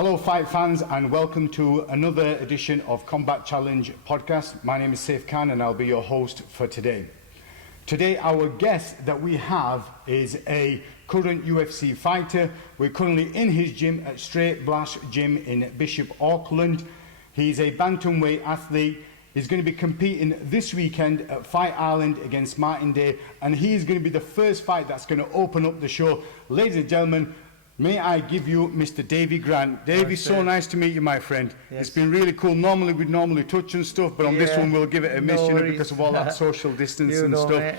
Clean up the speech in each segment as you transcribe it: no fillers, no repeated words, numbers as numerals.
Hello fight fans and welcome to another edition of Combat Challenge podcast. My name is Saif Khan and I'll be your host for today. Today our guest that we have is a current UFC fighter. We're currently in his gym at Straight Blast Gym in Bishop Auckland. He's a bantamweight athlete. He's going to be competing this weekend at Fight Island against Martin Day, and he's going to be the first fight that's going to open up the show. Ladies and gentlemen, may I give you Mr. Davey Grant. Davey, so nice to meet you, my friend. Yes. It's been really cool. Normally we'd touch and stuff, but on this one we'll give it a miss, because of all that social distance and stuff. Mate.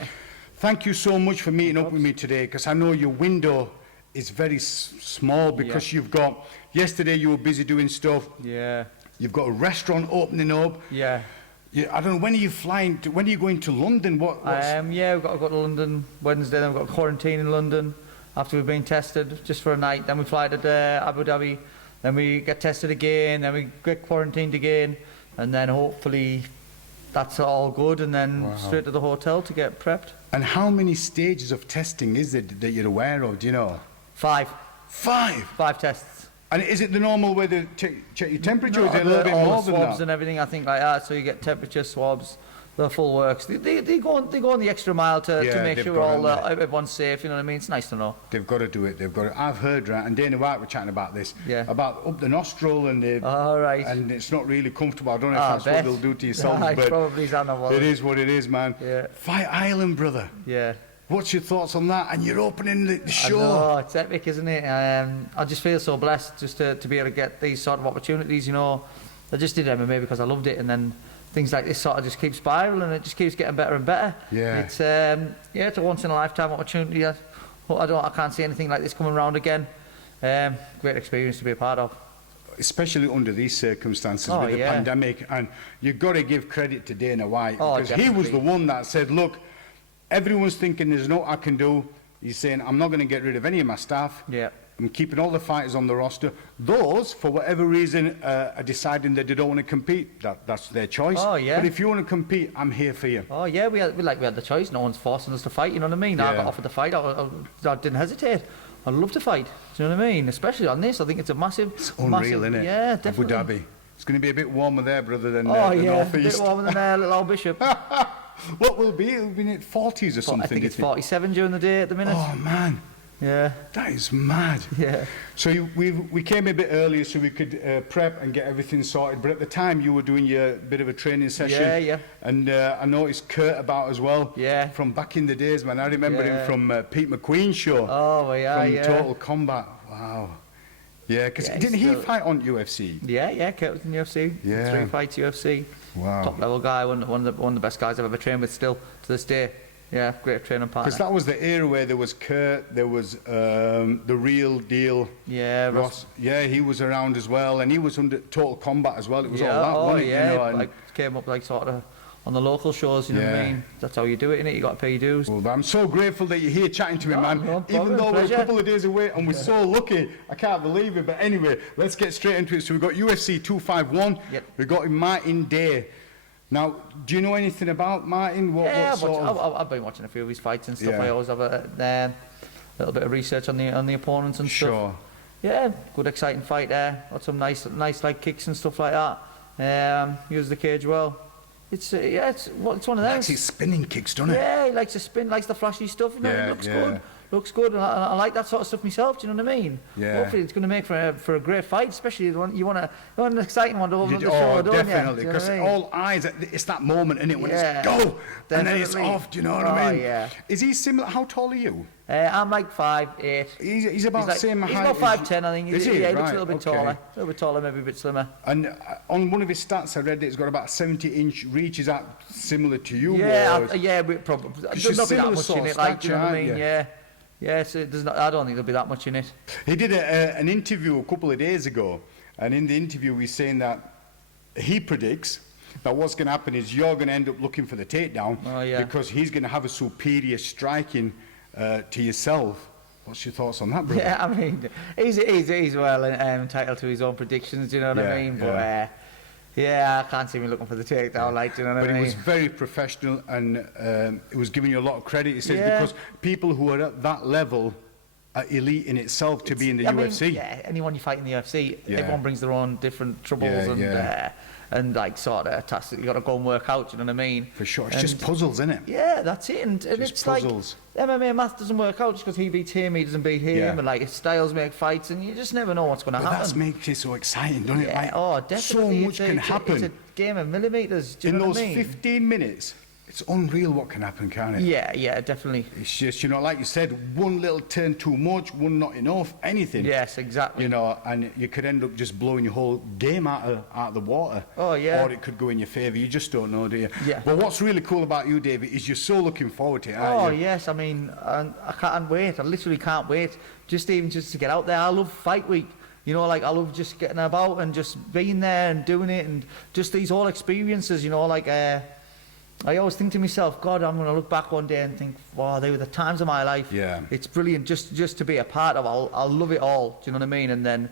Thank you so much for meeting up with me today, because I know your window is very small, because you've got, yesterday you were busy doing stuff. Yeah. You've got a restaurant opening up. Yeah. I don't know, when are you flying to, when are you going to London? Yeah, we've got to go to London Wednesday, then we've got quarantine in London after we've been tested just for a night, then we fly to Abu Dhabi, then we get tested again, then we get quarantined again, and then hopefully that's all good, and then straight to the hotel to get prepped. And how many stages of testing is it that you're aware of, do you know? 5. 5? 5 tests. And is it the normal way to check your temperature, or is it a little bit all more the than that? swabs and everything, I think, like that, so you get temperature swabs, the full works. They go on the extra mile to make sure everyone's safe, you know what I mean? It's nice to know. They've got to do it, they've got to. I've heard, right, and Dana White were chatting about this, about up the nostril, and and it's not really comfortable. I don't know if that's what they'll do to yourself, but probably it is what it is, man. Yeah. Fight Island, brother. Yeah. What's your thoughts on that? And you're opening the show. I know, it's epic, isn't it? I just feel so blessed just to be able to get these sort of opportunities, you know. I just did MMA because I loved it, and then things like this sort of just keep spiraling, and it just keeps getting better and better. Yeah. It's it's a once in a lifetime opportunity. I can't see anything like this coming around again. Great experience to be a part of. Especially under these circumstances with the pandemic, and you've got to give credit to Dana White, because he was the one that said, look, everyone's thinking there's no I can do. He's saying, I'm not going to get rid of any of my staff. Yeah. I'm keeping all the fighters on the roster. Those, for whatever reason, are deciding that they don't want to compete. That's their choice. Oh, yeah. But if you want to compete, I'm here for you. Oh, yeah, we had the choice. No one's forcing us to fight, you know what I mean? Yeah. I got offered the fight. I didn't hesitate. I'd love to fight. Do you know what I mean? Especially on this. I think it's a massive... It's unreal, isn't it? Yeah, definitely. Abu Dhabi. It's going to be a bit warmer there, brother, than the northeast. A bit warmer than little old Bishop. What will it be? It'll be in 40s or something. I think it's 47 during the day at the minute. Oh, man. Yeah. That is mad. Yeah. So we came a bit earlier so we could prep and get everything sorted, but at the time you were doing your bit of a training session. Yeah, yeah. And I noticed Kurt about as well. Yeah. From back in the days, man. I remember him from Pete McQueen's show. Oh, well, yeah, from Total Combat. Wow. Yeah, because didn't he fight on UFC? Yeah, Kurt was in UFC. Yeah. 3 fights UFC. Wow. Top level guy, one of the best guys I've ever trained with still to this day. Yeah, great training partner. Because that was the era where there was Kurt, there was the Real Deal. Yeah, Ross. Yeah, he was around as well, and he was under Total Combat as well. It was all that, wasn't it? Yeah, you know, like came up like sort of on the local shows, you know what I mean? That's how you do it, innit? You got to pay your dues. Well, I'm so grateful that you're here chatting to me, man. No problem, even though pleasure. we're a couple of days away, and we're so lucky. I can't believe it. But anyway, let's get straight into it. So we've got UFC 251. Yep. We've got Martin Day. Now, do you know anything about Martin? I've been watching a few of his fights and stuff. I always have a little bit of research on the opponents and stuff. Sure. Yeah, good, exciting fight there. Got some nice like kicks and stuff like that. Uses the cage well. It's one of them. He likes his spinning kicks, doesn't he? Yeah, he likes to spin, likes the flashy stuff. You know, it looks good. Looks good, and I like that sort of stuff myself. Do you know what I mean? Yeah. Hopefully, it's going to make for a great fight, especially you want an exciting one to open up the show, don't you? Definitely, because all eyes. It's that moment, isn't it, when it's go, and then it's off. Do you know what I mean? Yeah. Is he similar? How tall are you? I'm like 5'8". He's about the same height. He's about 5'10", I think. Is he? Yeah, he right. looks a little bit taller, maybe a bit slimmer. And on one of his stats, I read that he's got about 70-inch reach. Is that similar to you? Yeah, probably. There's not that much in it, like, do you know what I mean? Yeah. Yeah, so I don't think there'll be that much in it. He did an interview a couple of days ago, and in the interview he's saying that he predicts that what's going to happen is you're going to end up looking for the takedown because he's going to have a superior striking to yourself. What's your thoughts on that, brother? Yeah, I mean, he's well entitled to his own predictions, do you know what I mean? But I can't see me looking for the takedown, like, do you know what I mean? But he was very professional, and he was giving you a lot of credit, he said, because people who are at that level elite in itself to be in the UFC. Mean, yeah, anyone you fight in the UFC, Yeah. everyone brings their own different troubles and like sort of tasks that you got to go and work out. You know what I mean? For sure, it's just puzzles, isn't it? Yeah, that's it. And it's puzzles. like MMA math doesn't work out just because he beats him, he doesn't beat him, Yeah. and like styles make fights, and you just never know what's going to happen. That makes it so exciting, doesn't it? Yeah, Like, oh, definitely. so much can happen. It's a game of millimeters. Do you in know those what I mean? 15 minutes. It's unreal what can happen, can't it? Yeah, definitely. It's just, like you said, one little turn too much, one not enough, anything. Yes, exactly. And you could end up just blowing your whole game out of the water. Oh, yeah. Or it could go in your favour. You just don't know, do you? Yeah. But what's really cool about you, David, is you're so looking forward to it, aren't Oh, you? yes. I mean, I can't wait. I literally can't wait. Just to get out there. I love fight week. Like I love just getting about and just being there and doing it and just these all experiences, I always think to myself, God, I'm going to look back one day and think, wow, they were the times of my life. Yeah. It's brilliant just to be a part of. I'll love it all. Do you know what I mean? And then,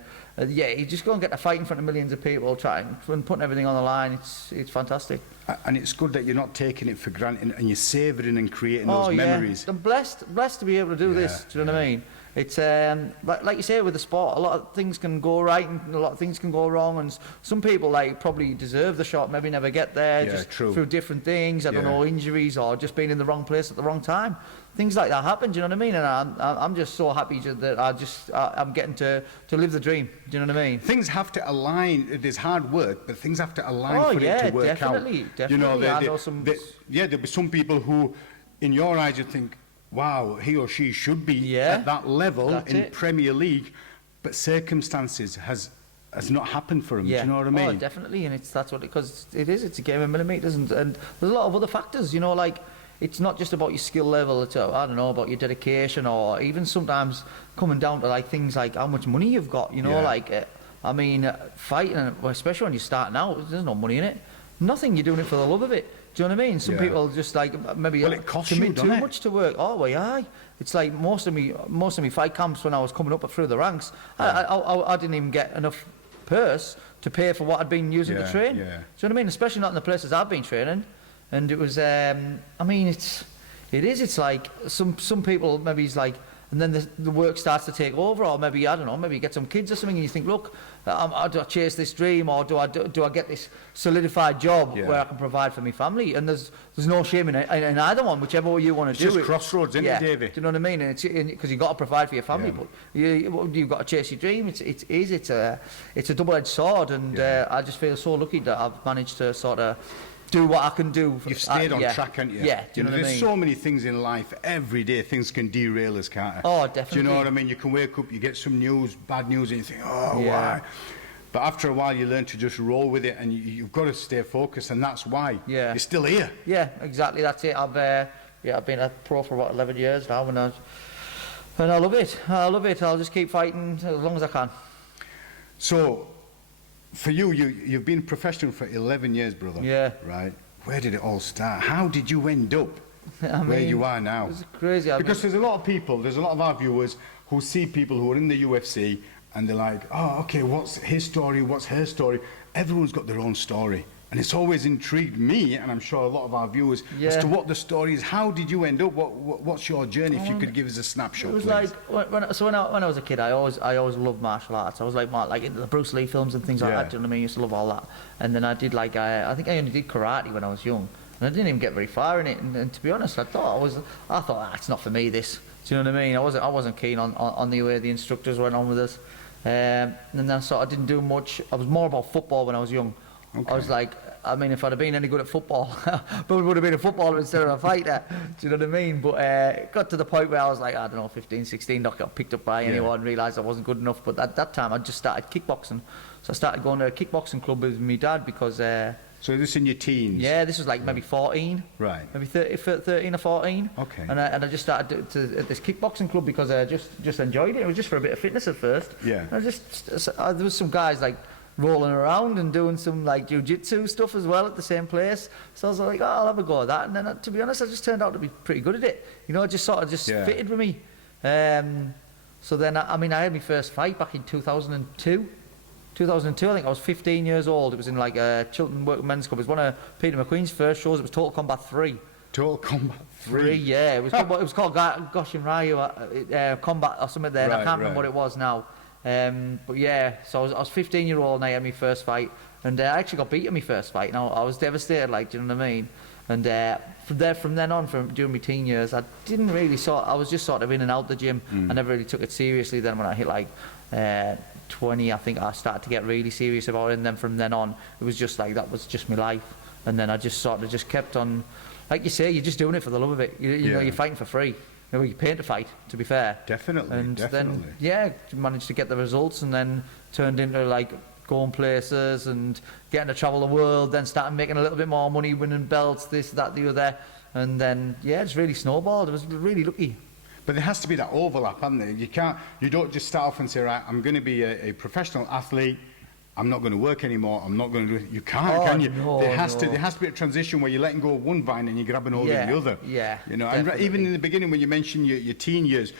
you just go and get to fight in front of millions of people, and putting everything on the line. It's fantastic. And it's good that you're not taking it for granted and you're savouring and creating those memories. I'm blessed to be able to do this. Do you know what I mean? It's like you say with the sport, a lot of things can go right and a lot of things can go wrong, and some people probably deserve the shot, maybe never get there, through different things. I don't know, injuries or just being in the wrong place at the wrong time. Things like that happen. Do you know what I mean? And I'm just so happy that I'm getting to live the dream. Do you know what I mean? Things have to align. There's hard work, but things have to align for it to work out. Definitely. There'll be some people who, in your eyes, you think, wow, he or she should be at that level in Premier League, but circumstances has not happened for him. Do you know what I mean? Oh, definitely, and because it's a game of millimeters, and there's a lot of other factors. Like it's not just about your skill level. It's I don't know, about your dedication, or even sometimes coming down to like things like how much money you've got. Fighting, especially when you're starting out, there's no money in it. Nothing. You're doing it for the love of it. Do you know what I mean? Some people just maybe it costs commit you, too much to work. Oh, well, aye. It's like most of me fight camps when I was coming up through the ranks, I didn't even get enough purse to pay for what I'd been using to train. Do you know what I mean? Especially not in the places I've been training. And it was, it's like some people maybe it's like, and then the work starts to take over, or maybe, I don't know, maybe you get some kids or something and you think, look, do I chase this dream, or do I get this solidified job where I can provide for my family? And there's no shame in either one, whichever way you want to do it. It's just crossroads, isn't it, Davey? Do you know what I mean? Because you've got to provide for your family, but you've got to chase your dream. It's a double-edged sword, and I just feel so lucky that I've managed to sort of do what I can do. You've stayed on track, haven't you? Yeah, do you know what I mean? There's so many things in life. Every day things can derail us, can't they? Oh, definitely. Do you know what I mean? You can wake up, you get some news, bad news, and you think, why? But after a while, you learn to just roll with it, and you've got to stay focused, and that's why you're still here. Yeah, exactly. That's it. I've been a pro for about 11 years now, and I love it. I'll just keep fighting as long as I can. So, for you've been professional for 11 years, brother. Yeah. Right. Where did it all start? How did you end up where you are now? It's crazy. Because there's a lot of our viewers who see people who are in the UFC and they're like, oh, okay, what's his story? What's her story? Everyone's got their own story. And it's always intrigued me, and I'm sure a lot of our viewers, as to what the story is. How did you end up? What's your journey? If you could give us a snapshot, it was please. like when I was a kid, I always loved martial arts. I was like into the Bruce Lee films and things like that. Do you know what I mean? I used to love all that. And then I did I think I only did karate when I was young, and I didn't even get very far in it. And to be honest, I thought it's not for me. This, do you know what I mean? I wasn't keen on the way the instructors went on with us. And then I didn't do much. I was more about football when I was young. Okay. I was like, if I'd have been any good at football, I probably would have been a footballer instead of a fighter. Do you know what I mean? But it got to the point where I was like, I don't know, 15, 16, not got picked up by anyone, realised I wasn't good enough. But at that time, I just started kickboxing. So I started going to a kickboxing club with my dad because... so this in your teens? Yeah, this was like maybe 14. Right. Maybe 13 or 14. Okay. And I just started at this kickboxing club because I just enjoyed it. It was just for a bit of fitness at first. Yeah. And there was some guys like rolling around and doing some like jiu-jitsu stuff as well at the same place. So I was like, I'll have a go at that. And then to be honest, I just turned out to be pretty good at it. It just sort of fitted with me. So then, I had my first fight back in 2002. 2002, I think I was 15 years old. It was in like Chiltern Working Men's Club. It was one of Peter McQueen's first shows. It was Total Combat 3. Total Combat 3. Yeah, it was called Goshin Ryu Combat or something there. And I can't remember what it was now. But yeah, so I was 15-year-old and I had my first fight, and I actually got beat in my first fight. Now I was devastated, like, do you know what I mean? And from then on, during my teen years, I didn't really I was just sort of in and out the gym. I never really took it seriously. Then when I hit like 20, I think I started to get really serious about it. And then from then on, it was just like, that was just my life. And then I just sort of just kept on, like you say, you're just doing it for the love of it. You know, you're fighting for free. You know, you're paying to fight, to be fair. Definitely. Then, yeah, managed to get the results, and then turned into like going places and getting to travel the world, then started making a little bit more money, winning belts, this, that, the other. And then, yeah, it's really snowballed. I was really lucky. But there has to be that overlap, hasn't there? You don't just start off and say, right, I'm going to be a professional athlete. I'm not going to work anymore. I'm not going to do it. You can't, can you? No, there has to be a transition where you're letting go of one vine and you're grabbing hold of the other. Yeah. You know, and even in the beginning when you mentioned your teen years,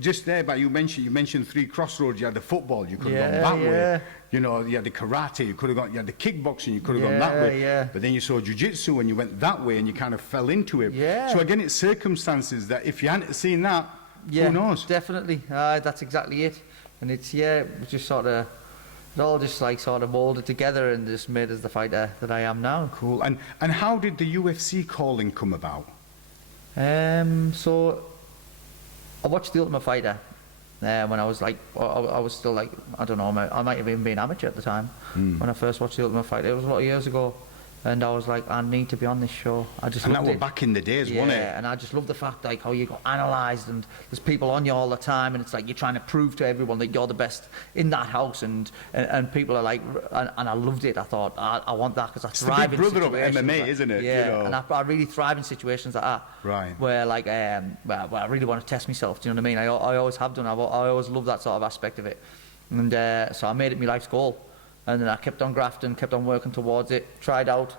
just there, but you mentioned 3 Crossroads. You had the football. You could have gone that way. You know, you had the karate. You had the kickboxing. You could have gone that way. Yeah. But then you saw jiu-jitsu and you went that way and you kind of fell into it. Yeah. So again, it's circumstances that if you hadn't seen that, who knows? Definitely. That's exactly it. And it's just sort of. It all just like sort of molded together and just made us the fighter that I am now. Cool. And how did the UFC calling come about? So I watched The Ultimate Fighter when I was like, I was still like, I don't know, I might have even been amateur at the time when I first watched The Ultimate Fighter. It was a lot of years ago. And I was like, I need to be on this show. I just loved it. And that was back in the days, wasn't it? Yeah, and I just love the fact like how you got analysed and there's people on you all the time and it's like you're trying to prove to everyone that you're the best in that house and people are like, and I loved it. I thought, I want that because I thrive in situations. It's the big brother of MMA, isn't it? Yeah, you know? and I really thrive in situations like that. Right. Where like, well, I really want to test myself, do you know what I mean? I always have done. I always love that sort of aspect of it. And so I made it my life's goal. And then I kept on grafting, kept on working towards it, tried out.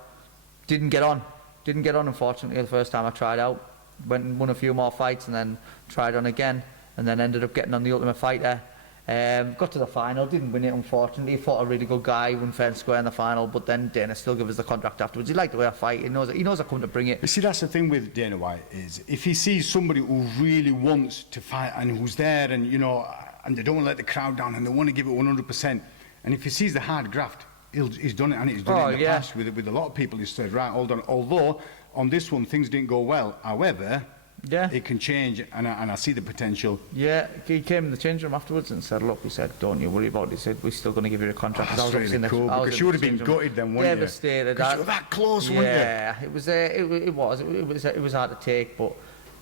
Didn't get on, unfortunately, the first time I tried out. Went and won a few more fights and then tried on again and then ended up getting on the Ultimate Fighter. Got to the final, didn't win it, unfortunately. Fought a really good guy, won fair and square in the final, but then Dana still gave us the contract afterwards. He liked the way I fight, he knows I come to bring it. You see, that's the thing with Dana White, is if he sees somebody who really wants to fight and who's there and, you know, and they don't want to let the crowd down and they want to give it 100%, and if he sees the hard graft, he's done it, and he's done it in the past with a lot of people. He said, right, hold on. Although on this one things didn't go well, however, it can change, and I see the potential. Yeah, he came in the change room afterwards and said, look, he said, don't you worry about it. He said, we're still going to give you a contract. That's really cool, because you would have been gutted then, wouldn't you? Devastated. Because you were that close, weren't you? Yeah, it was hard to take, but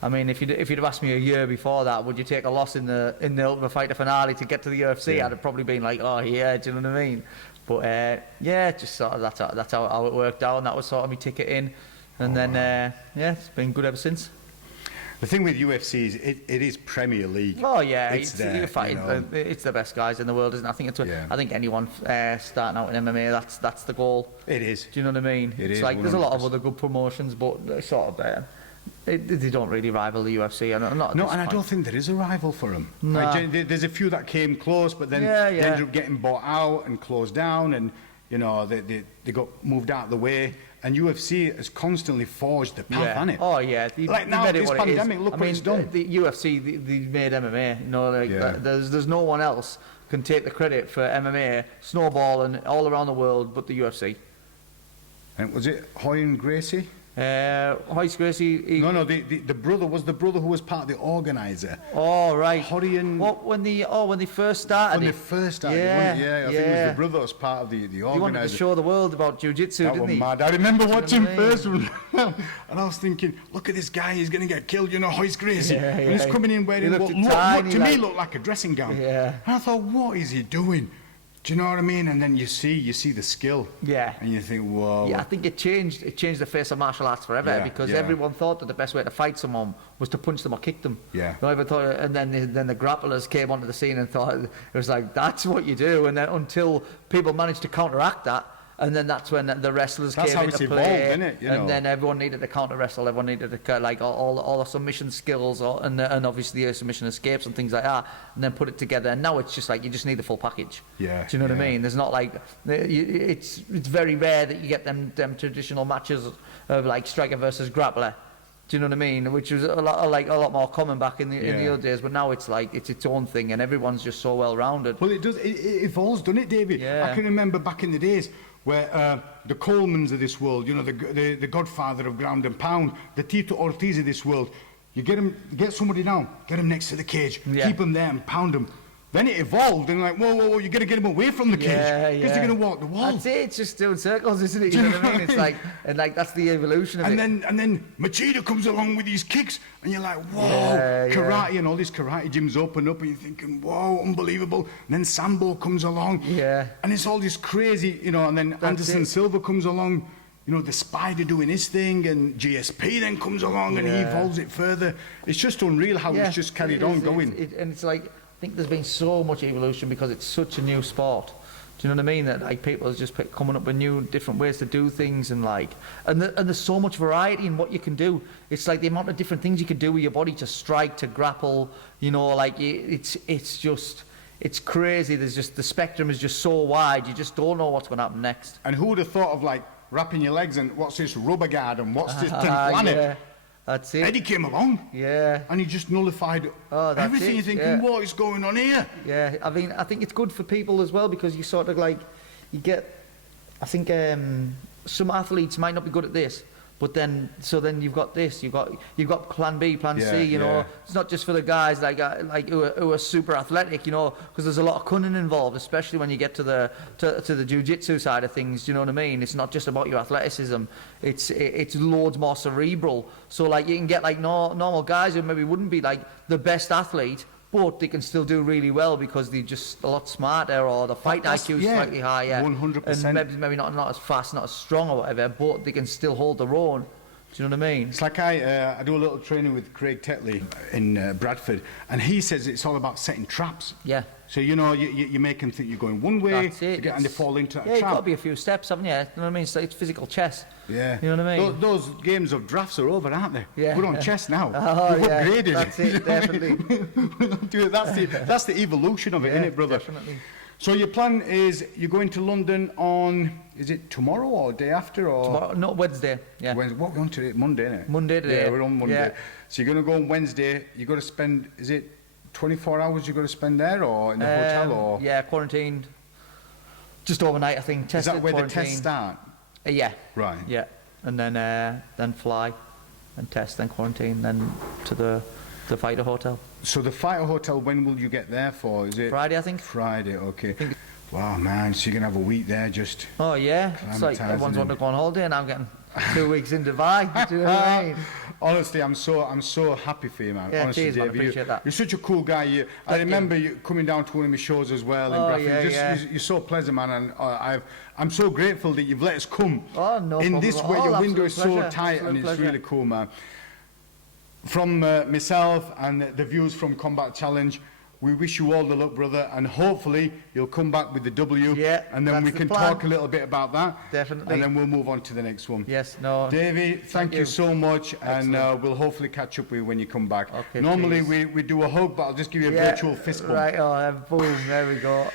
I mean, if you'd have asked me a year before that, would you take a loss in the Ultimate Fighter finale to get to the UFC? I'd have probably been like, oh yeah, do you know what I mean? But just sort of that's how it worked out, and that was sort of my ticket in, and then it's been good ever since. The thing with UFC is it is Premier League. Oh yeah, it's there, you're fighting. You know. It's the best guys in the world, isn't it? I think anyone starting out in MMA, that's the goal. It is. Do you know what I mean? It is. Like 100%. there's a lot of other good promotions, but they're sort of they don't really rival the UFC. And I don't think there is a rival for them. Nah. There's a few that came close, but then they ended up getting bought out and closed down, and you know they got moved out of the way. And UFC has constantly forged the path, hasn't it? Oh yeah. Like now, this pandemic, look what it's done. The UFC, they made MMA. You know, there's no one else can take the credit for MMA snowballing all around the world, but the UFC. And was it Hoy and Gracie? Hoyce Gracie. No, the brother was the brother who was part of the organizer. Oh right. Hoy and when they first started. When they first started, I think it was the brother that was part of the organizer. He wanted to show the world about jiu-jitsu, didn't he? Mad. I remember watching first one, and I was thinking, look at this guy, he's going to get killed, you know, Hoyce Gracie. And he's coming in wearing what to me looked like a dressing gown. Yeah. And I thought, what is he doing? Do you know what I mean? And then you see the skill. Yeah. And you think, whoa. Yeah, I think it changed the face of martial arts forever because everyone thought that the best way to fight someone was to punch them or kick them. Yeah. No, and then the grapplers came onto the scene and thought it was like, that's what you do. And then until people managed to counteract that, and then that's when the wrestlers came into play. Evolved, isn't it? And then everyone needed to counter wrestle. Everyone needed to like all the submission skills and obviously the submission escapes and things like that. And then put it together. And now it's just like you just need the full package. Yeah. Do you know what I mean? There's not like it's very rare that you get them traditional matches of like striker versus grappler. Do you know what I mean? Which was a lot more common back in the old days, but now it's like it's its own thing, and everyone's just so well rounded. Well, it does. It evolves, doesn't it, Davey? Yeah. I can remember back in the days where the Colemans of this world, you know, the godfather of ground and pound, the Tito Ortiz of this world, you get somebody down, get him next to the cage, keep him there and pound him. Then it evolved, and like, whoa, you got to get him away from the cage, because they're going to walk the wall. That's it, it's just doing circles, isn't it? You know what I mean? It's like, and like, that's the evolution of it. And then Machida comes along with these kicks, and you're like, whoa, karate, and all these karate gyms open up, and you're thinking, whoa, unbelievable. And then Sambo comes along, and it's all this crazy, you know, and then Anderson Silva comes along, you know, the Spider doing his thing, and GSP then comes along, and he evolves it further. It's just unreal how it's just carried on going. And it's like, I think there's been so much evolution because it's such a new sport. Do you know what I mean? That like people are just coming up with new, different ways to do things, and like, and there's so much variety in what you can do. It's like the amount of different things you can do with your body, to strike, to grapple. You know, like it's crazy. There's just, the spectrum is just so wide. You just don't know what's going to happen next. And who would have thought of like wrapping your legs and what's this rubber guard and what's this 10th planet? Yeah. That's it. Eddie came along, and he just nullified everything. You're thinking, what is going on here? Yeah, I mean, I think it's good for people as well, because you sort of like, you get, I think some athletes might not be good at this, but then you've got this, you've got plan B, plan C, you know. It's not just for the guys like who are super athletic, you know, because there's a lot of cunning involved, especially when you get to the jiu-jitsu side of things. Do you know what I mean? It's not just about your athleticism. It's loads more cerebral. So like you can get like normal guys who maybe wouldn't be like the best athlete, but they can still do really well because they're just a lot smarter, or the fight IQ is slightly higher. 100%. And maybe not as fast, not as strong or whatever, but they can still hold their own. Do you know what I mean? It's like I do a little training with Craig Tetley in Bradford, and he says it's all about setting traps. Yeah. So, you know, you make them think you're going one way, and they fall into that trap. Yeah, you've got to be a few steps, haven't you? You know what I mean? It's physical chess. Yeah. You know what I mean? Those games of drafts are over, aren't they? Yeah. We're on chess now. Oh, We've upgraded. That's it, definitely. That's the evolution of it, isn't it, brother? Definitely. So your plan is you're going to London on, is it tomorrow or day after? Or tomorrow, no, Wednesday. Yeah. Wednesday. What, we're on today? Monday, isn't it? Monday today. Yeah, we're on Monday. Yeah. So you're going to go on Wednesday. You've got to spend, is it 24 hours you've got to spend there, or in the hotel, or? Yeah, quarantined. Just overnight, I think. Tested, is that where quarantined. the tests start? Yeah. Right. Yeah. And then fly, and test, then quarantine, then to the fighter hotel. So the fighter hotel, when will you get there for? Is it Friday, I think. Friday, okay. Wow, man, so you're going to have a week there just... Oh, yeah. It's like everyone's wanting to go on holiday, and I'm getting 2 weeks in Dubai. Do you know what I mean? Honestly, I'm so happy for you, man. Yeah, honestly, cheers, man. Davey, Appreciate that. You're such a cool guy. I remember you coming down to one of my shows as well in Bradford. You're so pleasant, man, and I'm so grateful that you've let us come. Oh, no in problem this at way, all. your window is Absolute so pleasure. tight, Absolute and it's pleasure. really cool, man. From myself and the views from Combat Challenge, we wish you all the luck, brother, and hopefully you'll come back with the W, and then we can talk a little bit about that. Definitely. And then we'll move on to the next one. Yes, no. Davey, thank you so much, and we'll hopefully catch up with you when you come back. Okay, normally we do a hug, but I'll just give you a virtual fist bump. Right, boom, there we go.